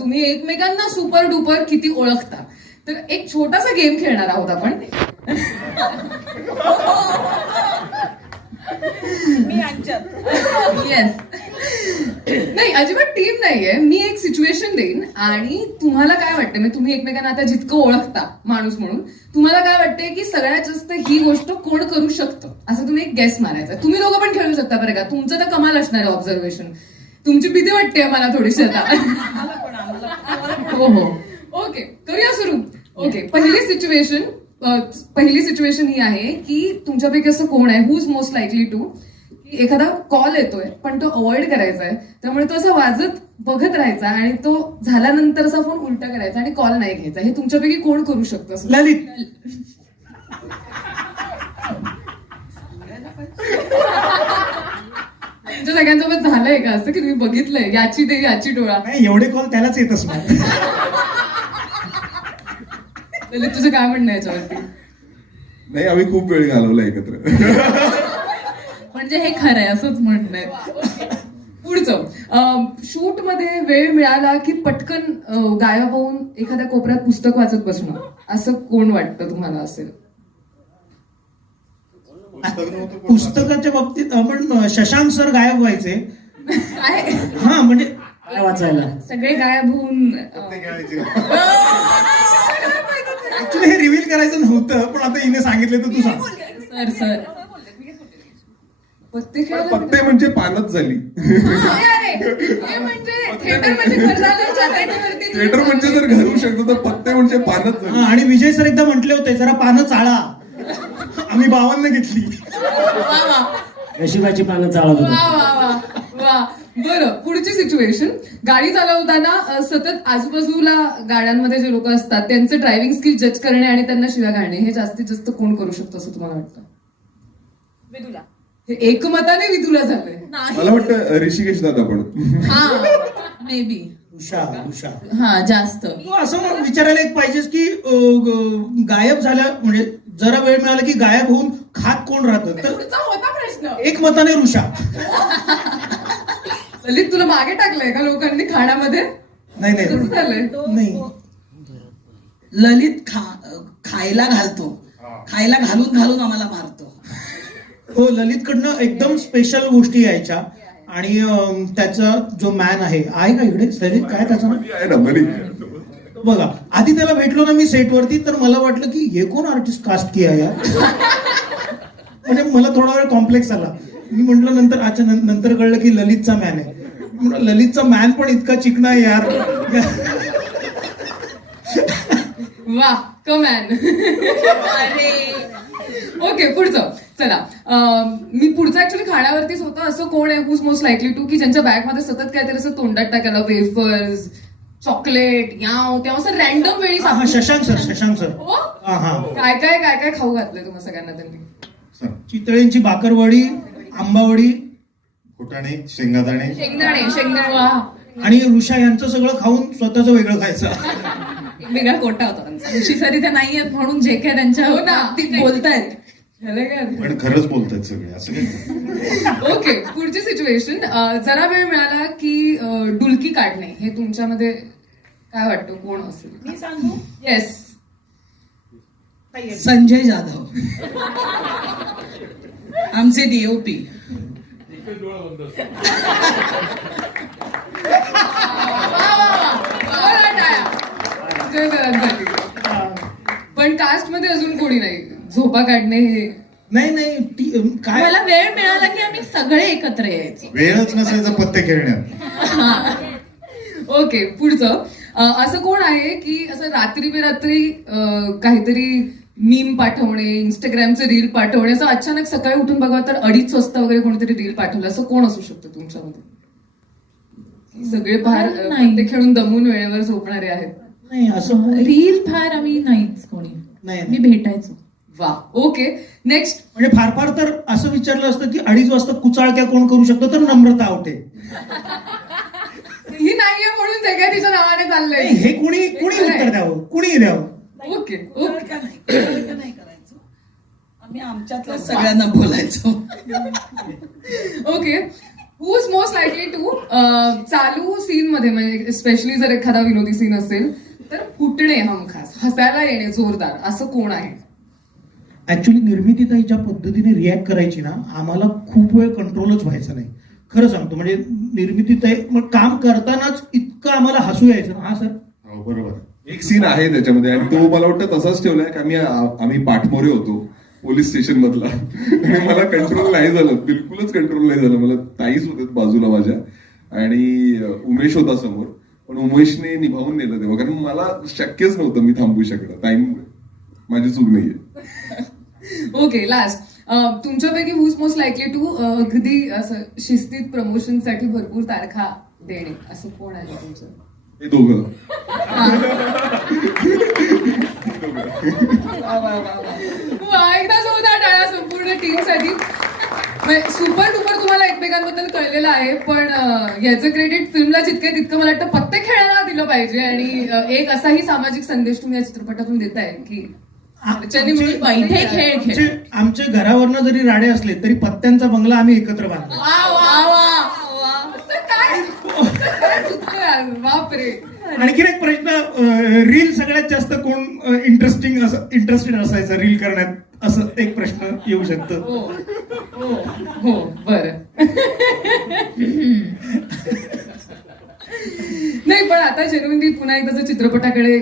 तुम्ही एकमेकांना super duper किती ओळखता. तर एक छोटासा गेम खेळणार आहोत आपण. येस. नाही, अजिबात टीम नाहीये. मी एक सिच्युएशन देईन आणि तुम्हाला काय वाटतं, म्हणजे तुम्ही एकमेकांना आता जितकं ओळखता माणूस म्हणून, तुम्हाला काय वाटतंय की सगळ्यात जास्त ही गोष्ट कोण करू शकतं, असं तुम्ही एक गेस मारायचा. तुम्ही दोघं पण खेळू शकता बरं का. तुमचं तर कमाल असणार आहे ऑब्झर्वेशन. तुमची भीती वाटते मला थोडीशी आता. हो हो. ओके, करूया सुरू. ओके, पहिली सिच्युएशन ही आहे की तुमच्यापैकी असं कोण आहे हु इज मोस्ट लाईकली टू, एखादा कॉल येतोय पण तो अवॉइड करायचा आहे, त्यामुळे तो असा वाजत बघत राहायचा आणि तो झाल्यानंतर असा फोन उलटा करायचा आणि कॉल नाही घ्यायचा. हे तुमच्यापैकी कोण करू शकतं? ललित. तुमच्या सगळ्यांसोबत झालंय का असं की तुम्ही बघितलंय याची ते याची डोळा? नाही, एवढे कॉल त्यालाच येत असणार. तुझं काय म्हणणं आहे याच्यावरती? नाही, आम्ही खूप वेळ घालवला एकत्र. म्हणजे हे खरं आहे असंच म्हणणं आहे. पुढचं, शूट मध्ये वेळ मिळाला की पटकन गायब होऊन एखाद्या कोपऱ्यात पुस्तक वाचत बसणं, असं कोण वाटतं तुम्हाला असेल? पुस्तकाच्या बाबतीत आपण शशांक सर गायब व्हायचे. काय हा, म्हणजे काय वाचायला सगळे गायब होऊन ऍक्च्युली हे रिव्हील करायचं नव्हतं, पण आता हिने सांगितलं तर तू सांग. सर पत्ते खेळायला पत्ते म्हणजे पानच झाली. थिएटर म्हणजे जर घालू शकतो तर पत्ते म्हणजे पानच झाली. हा, आणि विजय सर एकदा म्हटले होते जरा पानं चाळा. आम्ही 52 घेतली. नशिबाची पानं चालत होती. वा. बरं, पुढची सिच्युएशन, गाडी चालवताना सतत आजूबाजूला गाड्यांमध्ये जे लोक असतात त्यांचे ड्रायव्हिंग स्किल जज करणे आणि त्यांना शिव्या घालणे, हे जास्तीत जास्त कोण करू शकतो असं तुम्हाला वाटतं? विदुला. हे एकमताने विदुला झालंय. मला वाटतं ऋषिकेश दादा पण. May be Usha. हा, जास्त. तू असं विचारायला एक पाहिजेस की गायब झाल्या म्हणजे जरा वेळ मिळाला की गायब होऊन खात कोण राहतं, तर होता प्रश्न. एक मताने ऋषा. ललित, तुला मागे टाकलंय का लोकांनी खाण्यामध्ये? नाही कसं झालंय? नाही. ललित खायला घालतो, खायला घालून घालून आम्हाला मारतो. हो, ललितकडनं एकदम स्पेशल गोष्टी यायच्या. आणि त्याचा जो मॅन आहे का इकडे, ललित काय त्याचं नाव? आहे ना मनी. बघा, आधी त्याला भेटलो ना मी सेटवरती, तर मला वाटलं की हे कोण आर्टिस्ट कास्ट किया यार. म्हणजे मला थोडा वेळ कॉम्प्लेक्स आला. मी म्हंटल नंतर कळलं की ललितचा मॅन आहे. ललितचा मॅन पण इतका चिकना आहे यार. वा, कमॅन. ओके, पुढचं. चला, मी पुढचं ऍक्च्युली खाण्यावरतीच होतं. असं कोण आहे हुज मोस्ट लाईकली टू की ज्यांच्या बॅग मध्ये सतत काहीतरी असं तोंडात टाकायला, वेफर्स, चॉकलेट, याव तेव्हा असं रॅन्डम वेळी शशांक सर. हो? हा. काय खाऊ घातलंय तुम्हाला सगळ्यांना त्यांनी? चितळेंची बाकरवडी, आंबावडी, फुटाणे, शेंगदाणे. शेंगदाणे. वा. आणि ऋषा यांचं सगळं खाऊन स्वतःच वेगळं खायचं. वेगळा कोटा होता त्यांचा. ऋषी सर इथे नाहीयेत म्हणून जे काय त्यांच्या बोलतायत. पण खरंच बोलतायत सगळे, असं नाही. ओके, पुढची सिच्युएशन, जरा वेळ मिळाला की डुलकी काढणे, हे तुमच्यामध्ये काय वाटतं कोण असेल? मी सांगू? येस. संजय जाधव, आमचे DOP. पण कास्ट मध्ये अजून कोणी नाही. झोपा काढणे हे नाही काय, मला वेळ मिळाला की आम्ही सगळे एकत्र यायचो. वेळच नसायचा पत्ते खेळण्यात. ओके, पुढचं, असं कोण आहे की असं रात्री बेरात्री काहीतरी मीम पाठवणे, इंस्टाग्रामचे रील पाठवणे, असं अचानक सकाळी उठून बघा तर 2:30 वाजता वगैरे कोणीतरी रील पाठवलं, असं कोण असू शकतं तुमच्यामध्ये? सगळे फार ते खेळून दमून वेळेवर झोपणारे आहेत. नाही असं रील फार आम्ही नाहीच कोणी. नाही. मी भेटायचो. वा. Okay, next. म्हणजे फार तर असं विचारलं असतं की 2:30 वाजता कुचाळक्या कोण करू शकतो, तर नम्रता आवटे. ही नाहीये म्हणून सगळ्या तिच्या नावाने चाललंय. हे कुणी उत्तर द्यावं, कुणी द्यावं. ओके. नाही करायचो आम्ही, आमच्यातल्या सगळ्यांना बोलायचो. Okay, who is most likely to चालू सीन मध्ये म्हणजे स्पेशली जर एखादा विनोदी सीन असेल तर फुटणे हमखास, हसायला येणे जोरदार, असं कोण आहे? ऍक्च्युली निर्मितीताई ज्या पद्धतीने रिॲक्ट करायची ना, आम्हाला खूप वेळ कंट्रोलच व्हायचं नाही. खरं सांगतो, म्हणजे निर्मितीताई मग काम करतानाच इतकं आम्हाला हसू यायचं ना. हा सर, हो बरोबर. एक सीन आहे त्याच्यामध्ये आणि तो मला वाटतं तसाच ठेवलाय की आम्ही पाठमोरे होतो पोलीस स्टेशन मधला आणि मला कंट्रोल नाही झालं, बिलकुलच कंट्रोल नाही झालं. मला ताईच होते बाजूला माझ्या आणि उमेश होता समोर, पण उमेशने निभावून नेलं तेव्हा, कारण मला शक्यच नव्हतं मी थांबू शकलं. ताईमुळे माझी चूक नाहीये. ओके, लास्ट तुमच्यापैकी हुज मोस्ट लाईकली टू अगदी असं शिस्तीत प्रमोशन साठी भरपूर तारखा देणे, असं कोण आहे तुमचं? हे दोघं. एकदा जोरदार टाळ्या संपूर्ण टीमसाठी. सुपर डुपर तुम्हाला एकमेकांबद्दल कळलेलं आहे, पण याचं क्रेडिट फिल्मला जितके तितकं मला वाटतं पत्ते खेळायला दिलं पाहिजे. आणि एक असाही सामाजिक संदेश तुम्ही या चित्रपटातून देताय की घरच्यांनी मिळून बैठे खेळ खेळ. आमच्या घरावरनं जरी राडे असले तरी पत्त्यांचा बंगला आम्ही एकत्र बांधला. वा वा वा, असं काय सुचतंय आज, बापरे. आणखीन एक प्रश्न, रील सगळ्यात जास्त कोण इंटरेस्टेड असायचं रील करण्यात, असं एक प्रश्न येऊ शकतो. हो बरं. नाही पण आता जेन्युइनली पुन्हा एकदा जर चित्रपटाकडे